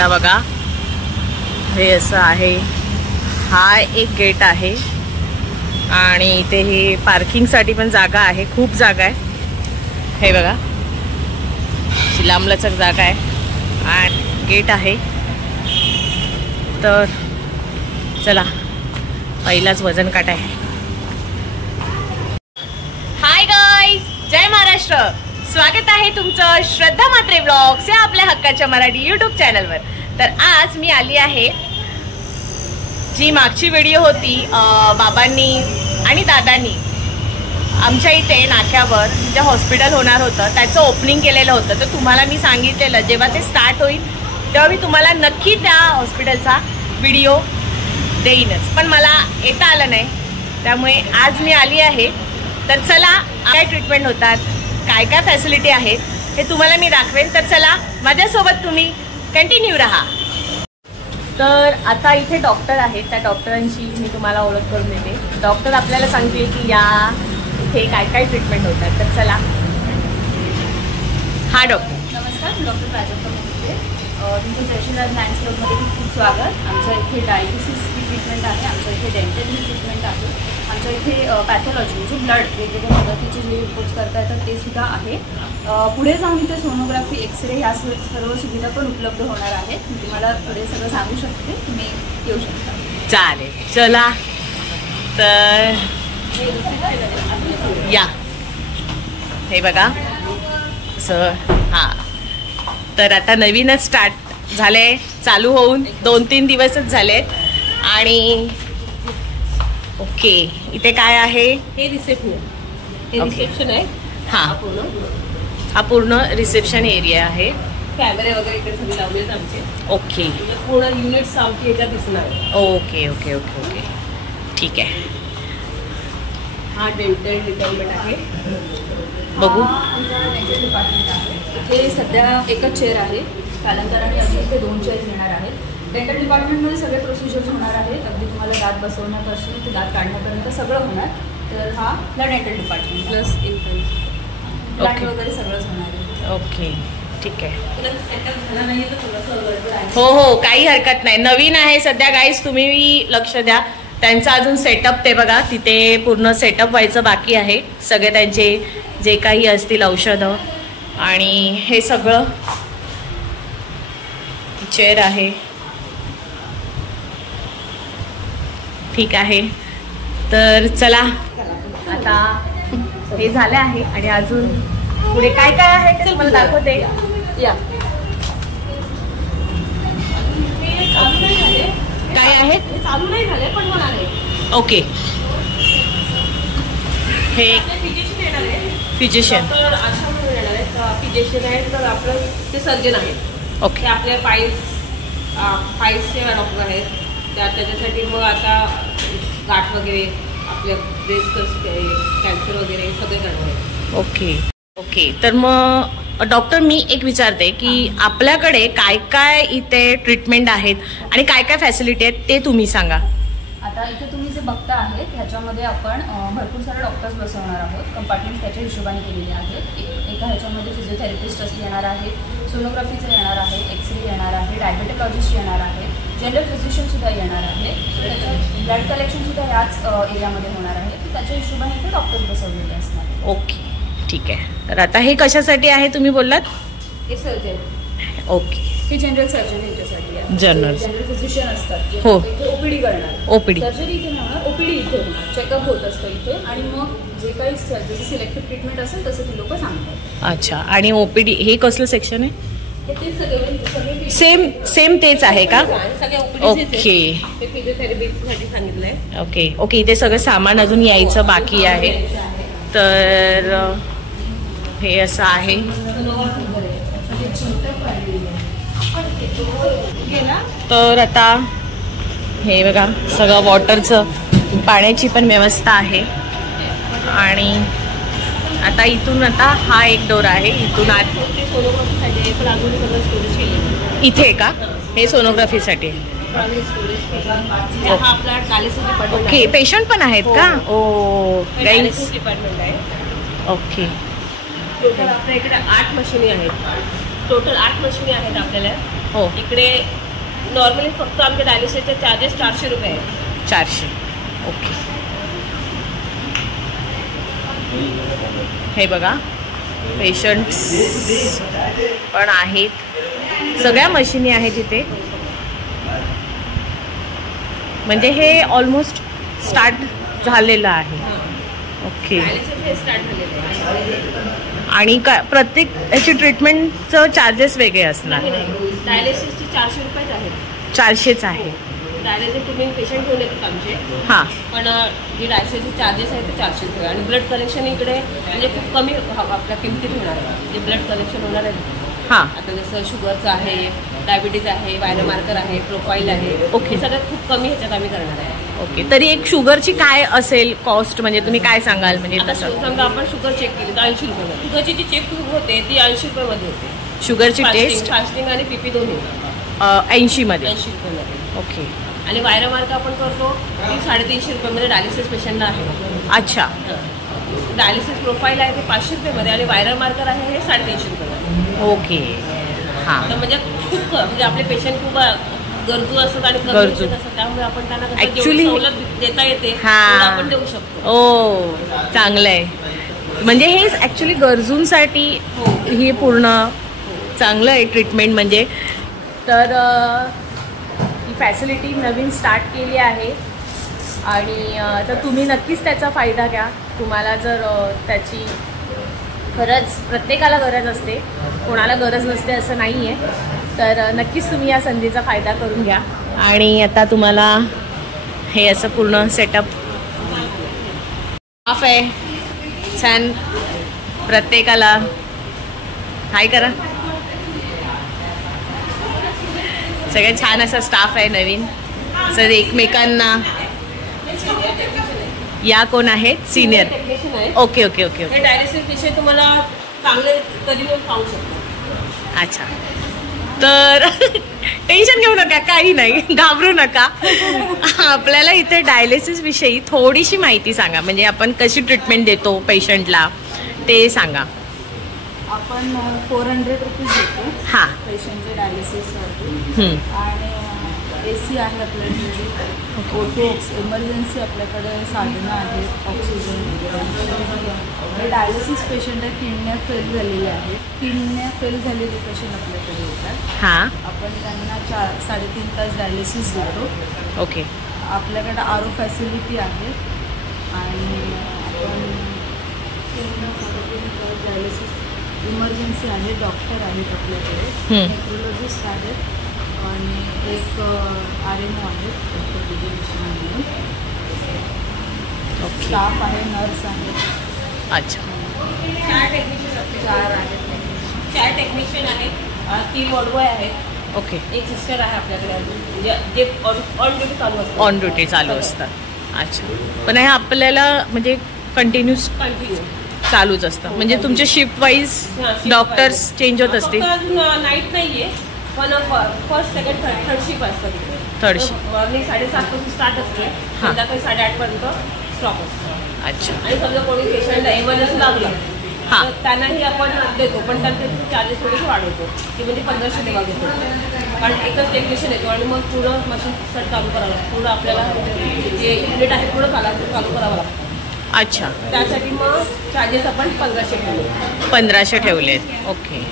आता बघा हे असं आहे, हा एक गेट आहे आणि इथे हे पार्किंगसाठी पण जागा आहे, खूप जागा आहे. हे बघा लांबलचक जागा आहे आणि गेट आहे. तर चला पहिलाच वजन काट आहे. हाय गाईज, जय महाराष्ट्र. स्वागत आहे तुमचं श्रद्धा म्हात्रे ब्लॉग्स या आपल्या हक्काच्या मराठी यूट्यूब चॅनलवर. तर आज मी आली आहे, जी मागची व्हिडिओ होती बाबांनी आणि दादांनी आमच्या इथे नाक्यावर जे हॉस्पिटल होणार होतं त्याचं ओपनिंग केलेलं होतं. तर तुम्हाला मी सांगितलेलं जेव्हा ते स्टार्ट होईल तेव्हा मी तुम्हाला नक्की त्या हॉस्पिटलचा व्हिडिओ देईनच, पण मला येता आलं नाही. त्यामुळे आज मी आली आहे. तर चला, काय ट्रीटमेंट होतात, काय काय फॅसिलिटी आहेत हे तुम्हाला मी दाखवेन. तर चला माझ्यासोबत तुम्ही कंटिन्यू राहा. तर आता इथे डॉक्टर आहेत, त्या डॉक्टरांशी मी तुम्हाला ओळख करून देते. डॉक्टर आपल्याला सांगतील की या इथे काय काय ट्रीटमेंट होतात. तर चला. हा डॉक्टर नमस्कार, मी डॉक्टर प्राजक्ता मोहिते. तुमचं जयश्रीराज लायन्स क्लबमध्ये खूप स्वागत. आमच्या इथे डायलिसिसची ट्रीटमेंट आहे, आमच्या इथे डेंटलची ट्रीटमेंट आहे, आमच्या इथे पॅथॉलॉजी म्हणजे ब्लड वेगवेगळ्या पद्धतीचे जे रिपोर्ट्स करता येतात ते सुद्धा आहे. पुढे जाऊन इथे सोनोग्राफी, एक्सरे ह्या सर्व सुविधा पण उपलब्ध होणार आहेत. मी तुम्हाला पुढे सगळं सांगू शकते, तुम्ही येऊ शकता. चालेल, चला. तर या, हे बघा सर. हां, तर आता नवीनच स्टार्ट झाले, चालू होऊन 2-3 दिवसच झाले. आणि ओके, इथे काय आहे? हे रिसेप्शन आहे. हां, हा पूर्ण रिसेप्शन एरिया आहे. कॅमेरे वगैरे इकडे सगळे लावलेत आमचे. ओके, पूर्ण युनिट्स आमची ह्याच्यात दिसणार. ओके ओके ओके ओके, ठीक आहे. हा डेंटल डिपार्टमेंट आहे. बघू. डेंटल डिपार्टमेंट आहे. इथे सध्या एकच चेअर आहे, कालांतराने अजून इथे 2 चेअर्स येणार आहेत. डेंटल डिपार्टमेंटमध्ये सगळे प्रोसिजर्स होणार आहेत. अगदी तुम्हाला दात बसवण्यापासून ते दात काढण्यापर्यंत सगळं होणार. तर हा आपला डेंटल डिपार्टमेंट प्लस इम्प्लांट वगैरे सगळंच होणार आहे. ओके, ठीक आहे. सेटअप झाला नाही तर थोडंसं हो हो, काही हरकत नाही. नवीन आहे सध्या गाईज, तुम्ही लक्ष द्या. त्यांचा अजून सेटअप, ते बघा तिथे पूर्ण सेटअप व्हायचं बाकी आहे. सगळे त्यांचे जे काही असतील औषधं आणि हे सगळं. चेअर आहे, ठीक आहे. तर चला, आता हे झालं आहे आणि अजून पुढे काय काय आहे ते मला दाखवते. या, काय आहे? चालू नाही झाले पण होणार आहे. ओके, हे फिजिशियन येणार आहे. फिजिशियन डॉक्टर आशा म्हणून येणार आहेत. फिजिशियन आहेत, तर आपलं ते सर्जन आहेत. ओके, ते आपले पाईल्सचे डॉक्टर आहेत. त्याच्यासाठी मग आता गाठ वगैरे, आपल्या ब्रेस्ट कॅन्सर वगैरे सगळे करणार आहेत. Okay okay. तर मग डॉक्टर, मी एक विचारते की आपल्याकडे काय काय इथे ट्रीटमेंट आहेत आणि काय काय फॅसिलिटी आहेत ते तुम्ही सांगा. आता इथे तुम्ही जे बघता आहेत ह्याच्यामध्ये आपण भरपूर सारे डॉक्टर्स बसवणार आहोत. कंपार्टमेंट त्याच्या हिशोबाने केलेले आहेत. एका ह्याच्यामध्ये फिजिओथेरपिस्ट येणार आहे, सोनोग्राफीचं येणार आहे, एक्सरे येणार आहे, डायबेटोलॉजिस्ट येणार आहे, जनरल फिजिशियनसुद्धा येणार आहे. सो त्याच्यात ब्लड कलेक्शनसुद्धा याच एरियामध्ये होणार आहे. तर त्याच्या हिशोबाने इथे डॉक्टर्स बसवलेले असणार. ओके, ठीक आहे. तर आता हे कशासाठी आहे तुम्ही बोललात? हे सर्जन. ओके, हे जनरल सर्जन ह्याच्यासाठी आहे. जनरल फिजिशियन असतात जे हो, ओपीडी करणार. ओपीडी सर्जरी इथे होणार, ओपीडी इथे होणार, चेकअप होत असतं इथे. आणि मग जे काही जसं सिलेक्टिव्ह ट्रीटमेंट असेल तसं ती लोक सांगतात. अच्छा, आणि ओपीडी हे कसलं सेक्शन आहे? ते सगळे सेम तेच आहे का? ओके, फिजिओथेरपीसाठी सांगितलंय. Okay okay. इथे सगळं सामान अजून यायचं बाकी आहे. तर हे असं आहे. तर आता हे बघा सगळं वॉटरचं, पाण्याची पण व्यवस्था आहे. आणि आता इथून आता हा एक डोर आहे, इथून आत इथे का? हे सोनोग्राफीसाठी. ओके, पेशंट पण आहेत का? ओ गाईज, ओके. टोटल आपल्या इकडे 8 मशिनी आहेत. टोटल 8 मशिनी आहेत आपल्याला. हो. इकडे नॉर्मली फक्त आमच्या डायलिसिसचे चार्जेस 400 रुपये आहेत. 400. ओके. हे बघा पेशंट्स पण आहेत, सगळ्या मशिनी आहेत इथे. म्हणजे हे ऑलमोस्ट स्टार्ट झालेलं आहे. ओके. डायलिसिस हे स्टार्ट झालेलं आहे. आणि काय प्रत्येक याची ट्रीटमेंटचं चार्जेस वेगळे असणार? डायलिसिसचे 400 रुपयेच आहेत. 400च आहे. डायलिसिस तुम्ही पेशंट घेऊन येतात आमचे. हां. पण जे डायलिसिसचे चार्जेस आहेत ते 400 रुपये. आणि ब्लड कलेक्शन इकडे म्हणजे खूप कमी आपल्या किमतीत होणार आहे. जे ब्लड कलेक्शन होणार आहे हां, आता जसं शुगरचं आहे, डायबिटीज आहे, व्हायरल मार्कर आहे, प्रोफाईल आहे. ओके. सगळ्यात खूप कमी ह्याच्यात आम्ही करणार आहे. ओके. तरी एक शुगरची काय असेल कॉस्ट, म्हणजे तुम्ही काय सांगाल? म्हणजे आता तसं समजा आपण शुगर चेक केली तर 80 रुपये. शुगरची जी चेक होते ती 80 रुपयामध्ये होते. शुगरची टेस्ट फास्टिंग आणि PP दोन्ही 80 मध्ये. 80 रुपयामध्ये. ओके. आणि व्हायरल मार्कर आपण करतो ती 350 रुपयामध्ये डायलिसिस पेशंटला आहे. अच्छा. डायलिसिस प्रोफाईल आहे ते 500 रुपयामध्ये आणि व्हायरल मार्कर आहे हे 350 रुपयामध्ये. ओके. हां. तर म्हणजे खूप म्हणजे आपले पेशंट खूप गरजू असतात आणि गरजू असतात, त्यामुळे आपण त्यांना Actually सवलत देता येते हां. आपण देऊ शकतो. ओ, चांगलं आहे. म्हणजे हे ॲक्च्युली गरजूंसाठी ही पूर्ण चांगलं आहे ट्रीटमेंट. म्हणजे तर ही फॅसिलिटी नवीन स्टार्ट केली आहे आणि तर तुम्ही नक्कीच त्याचा फायदा घ्या. तुम्हाला जर त्याची खरंच प्रत्येकाला गरज असते, कोणाला गरज नसते असं नाही आहे. तर नक्कीच तुम्ही या संधीचा फायदा करून घ्या. आणि आता तुम्हाला हे असं पूर्ण सेटअप ऑफ आहे. छान. प्रत्येकाला हाय करा. सगळ्यात छान असा स्टाफ आहे नवीन. असं एकमेकांना. या कोण आहेत? सिनियर टेक्निशियन आहे. ओके ओके ओके हे ओके. डायलिसिस विषय तुम्हाला चांगले कधी पण पाहू शकतो. अच्छा. तर टेन्शन घेऊ नका, काही नाही, घाबरू नका. आपल्याला इथे डायलिसिस विषयी थोडीशी माहिती सांगा. म्हणजे आपण कशी ट्रीटमेंट देतो पेशंटला ते सांगा. आपण 400 रुपीज देतो हां. पेशंटचे डायलिसिससाठी. आणि AC आहे आपल्याकडे, ओटोक्स इमर्जन्सी आपल्याकडे साधनं आहेत, ऑक्सिजन वगैरे. हे डायलिसिस पेशंट आहे, किडन्या फेल झालेले आहेत. किडन्या फेल झालेले पेशंट आपल्याकडे येतात. हां. आपण त्यांना 3.5 तास डायलिसिस देतो. ओके. आपल्याकडे RO फॅसिलिटी आहे आणि आपण 3.5 तास डायलिसिस इमर्जन्सी आहे. डॉक्टर आहेत आपल्याकडे, नेफ्रोलॉजिस्ट आहेत आणि एक RMO आहे, डॉक्टर विजयभूषण म्हणून. स्टाफ आहे, नर्स आहे. अच्छा. 4 टेक्निशियन 4 आहेत. 4 टेक्निशियन आहेत, 3 वॉर्डबॉय आहेत, ओके. एक सिस्टर आहे आपल्याकडे म्हणजे जे ऑन ड्युटी चालू असतात. ऑन ड्युटी चालू असतात. अच्छा. पण हे आपल्याला म्हणजे कंटिन्यूस कंटिन्यू चालूच असतं. म्हणजे तुमचे शिफ्ट वाईज डॉक्टर्स चेंज होत असतील. नाईट नाहीये, पण फर्स्ट सेकंड थर्ड शिफ्ट असतात. Third shift. मॉर्निंग 7:30 पासून स्टार्ट असते, संध्याकाळी 8:30 पर्यंत स्टॉप असतो. अच्छा. आणि समजा कोणी पेशंटला एमर्जन्सी लागला हां. तर त्यांनाही आपण देतो, पण त्यांचे चार्जेस थोडेसे वाढवतो. ते म्हणजे 1500 देवा घेतो, कारण एकच टेक्निशियन येतो आणि मग पूर्ण मशीन सेट चालू करावं लागतं. पूर्ण आपल्याला जे युनिट आहे पूर्ण चालू करावं लागतं. अच्छा. त्यासाठी मग चार्जेस आपण 1500 ठेवले. 1500 ठेवलेत. ओके.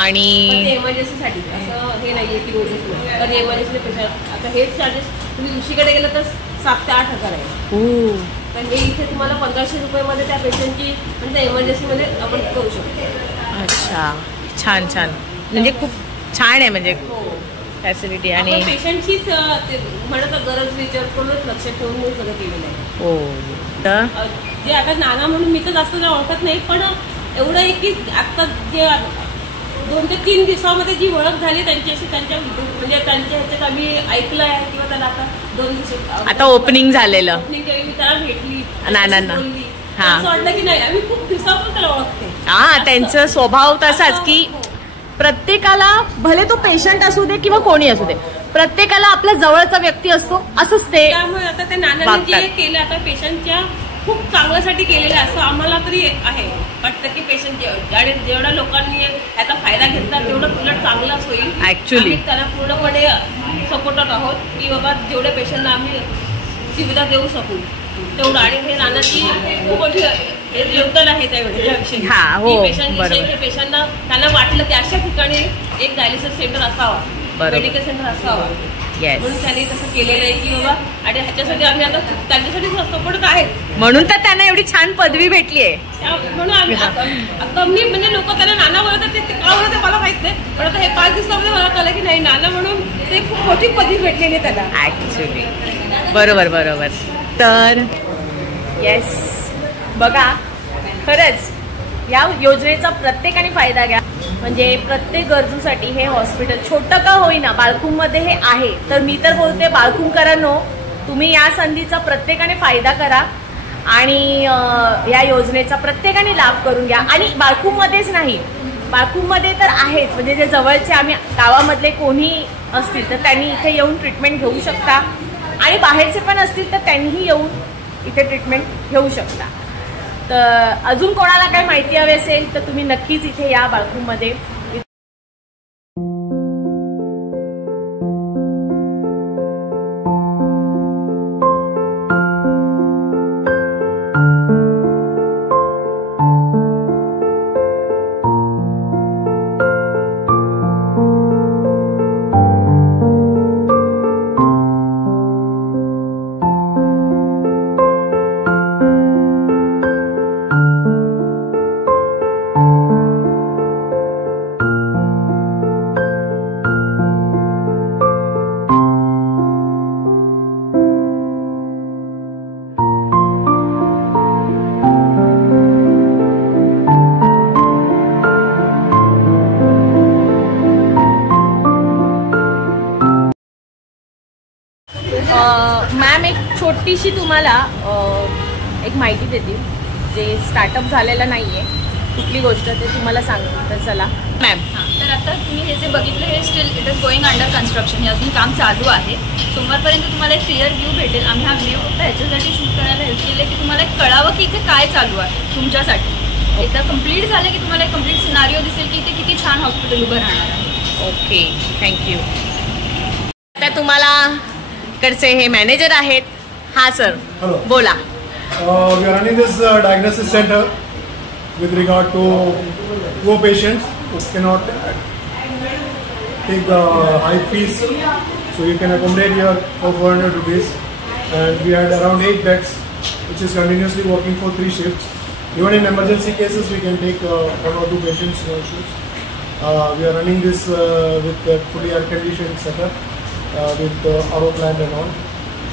आणि एमर्जन्सीसाठी असं हे नाही आहे की रोजच, कारण एमर्जन्सी पेशंट आता हेच चार्जेस तुम्ही दुसरीकडे गेलं तर 7 ते 8 हजार आहे. तर हे इथे तुम्हाला 1500 रुपयामध्ये त्या पेशंटची म्हणजे एमर्जन्सीमध्ये आपण करू शकतो. अच्छा. छान छान. म्हणजे खूप छान आहे म्हणजे फॅसिलिटी. आणि पेशंटचीच म्हणत गरज विचार करूनच लक्षात ठेवून मी सगळं केलेलं आहे. हो. तर जे आता नाना म्हणून मी तर जास्त ओळखत नाही, पण एवढं आहे की आता जे 2 ते 3 दिवसामध्ये जी ओळख झाली त्यांच्याशी, त्यांच्या म्हणजे त्यांच्या ह्याच्यात आम्ही ऐकलं आहे किंवा त्याला आता 2 दिवस आता ओपनिंग झालेलं. ओपनिंग केली, मी त्याला भेटली, नानांना. हां. असं वाटलं की नाही आम्ही खूप दिवसापासून त्याला ओळखते. हां. त्यांचा स्वभाव तसाच की प्रत्येकाला, भले तो पेशंट असू दे किंवा कोणी असू दे, प्रत्येकाला आपला जवळचा व्यक्ती असतो असंच ते. त्यामुळे आता त्या नानाने जे केलं आता पेशंटच्या खूप चांगल्यासाठी केलेलं आहे असं आम्हाला तरी आहे वाटतं की पेशंट आणि जेवढ्या लोकांनी याचा फायदा घेतला तेवढं उलट चांगलाच होईल. ऍक्च्युली त्यांना पूर्णपणे सपोर्टच आहोत की बाबा जेवढ्या पेशंटना आम्ही सुविधा देऊ शकू तेवढं. आणि हे नानाची खूप मोठी योगदान आहे त्याविषयी. पेशंट पेशंटना त्यांना वाटलं की अशा ठिकाणी एक डायलिसिस सेंटर असावा, मेडिकल सेंटर असावा, म्हणून त्यांनी तसं केलेलं आहे की बाबा. आणि ह्याच्यासाठी आम्ही आता त्यांच्यासाठी सपोर्ट आहे, म्हणून तर त्यांना एवढी छान पदवी भेटली आहे. म्हणून आम्ही कमी म्हणजे लोक त्यांना नाना बोलतात, ते का बोलतात मला माहित नाही, पण आता हे 5 दिवसामध्ये मला कळलं की नाही नाना म्हणून ते खूप मोठी पदवी भेटलेली आहे त्याला. ऍक्च्युली बरोबर. तर येस, बघा खरंच या योजनेचा प्रत्येकाने फायदा घ्या. म्हणजे प्रत्येक गरजूसाठी हे हॉस्पिटल छोटं का होईना बाळकुंमध्ये हे आहे. तर मी तर बोलते बाळकुंकरांनो, तुम्ही या संधीचा प्रत्येकाने फायदा करा आणि या योजनेचा प्रत्येकाने लाभ करून घ्या. आणि बाळकुंमध्येच नाही, बाळकुंमध्ये तर आहेच, म्हणजे जे जवळचे आम्ही गावामधले कोणी असतील तर त्यांनी इथे येऊन ट्रीटमेंट घेऊ शकता. आणि बाहेरचे पण असतील तर त्यांनीही येऊन इथे ट्रीटमेंट घेऊ शकता. तर अजून कोणाला काही माहिती हवी असेल तर तुम्ही नक्कीच इथे या बाळकुंमध्ये. मॅम एक छोटीशी तुम्हाला एक माहिती देते, जे स्टार्टअप झालेलं नाही आहे कुठली गोष्ट ते तुम्हाला सांगते. तर चला मॅम. तर आता तुम्ही हे जे बघितलं हे still it is going under construction. हे अजून काम चालू आहे. सोमवारपर्यंत तुम्हाला एक क्लिअर व्ह्यू भेटेल. आम्ही हा व्ह्यू फक्त ह्याच्यासाठी शूट करायला हेल्प केलं की तुम्हाला कळावं की इथे काय चालू आहे तुमच्यासाठी. एकदा कम्प्लीट झालं की तुम्हाला एक कम्प्लीट सिनारिओ दिसेल की इथे किती छान हॉस्पिटल उभं राहणार आहे. Okay, thank you. आता तुम्हाला कडचे हे मॅनेजर आहेत. हा सर, बोला. We are running this diagnosis center with regard to poor patients who cannot take the high fees, so you can accommodate here for 400 rupees. And we had around 8 beds, which is continuously working for 3 shifts. Even in emergency cases, we can take 1 or 2 patients, no issues. We are running this with fully air-conditioned setup, with RO plant and all.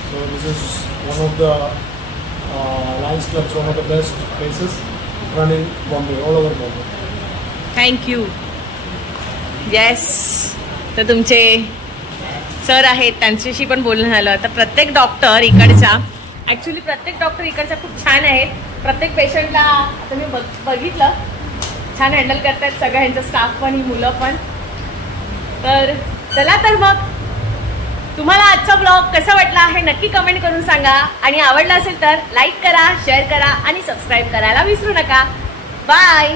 So this is one of the Lions Clubs, one of the best places running Bombay, all over Bombay. Thank you. Yes, तर तुमचे sir आहेत त्यांच्याशी पण बोलणं झालं. तर प्रत्येक doctor इकडच्या, ॲक्च्युली प्रत्येक डॉक्टर इकडच्या खूप छान आहेत. प्रत्येक पेशंटला आता मी बघितलं छान हँडल करतात, सगळं ह्यांचा स्टाफ पण, ही मुलं पण. तर चला, तर मग तुम्हाला आजचा ब्लॉग कसा वाटला हे नक्की कमेंट करून सांगा. आणि आवडला असेल तर लाईक करा, शेअर करा आणि सबस्क्राईब करायला विसरू नका. बाय.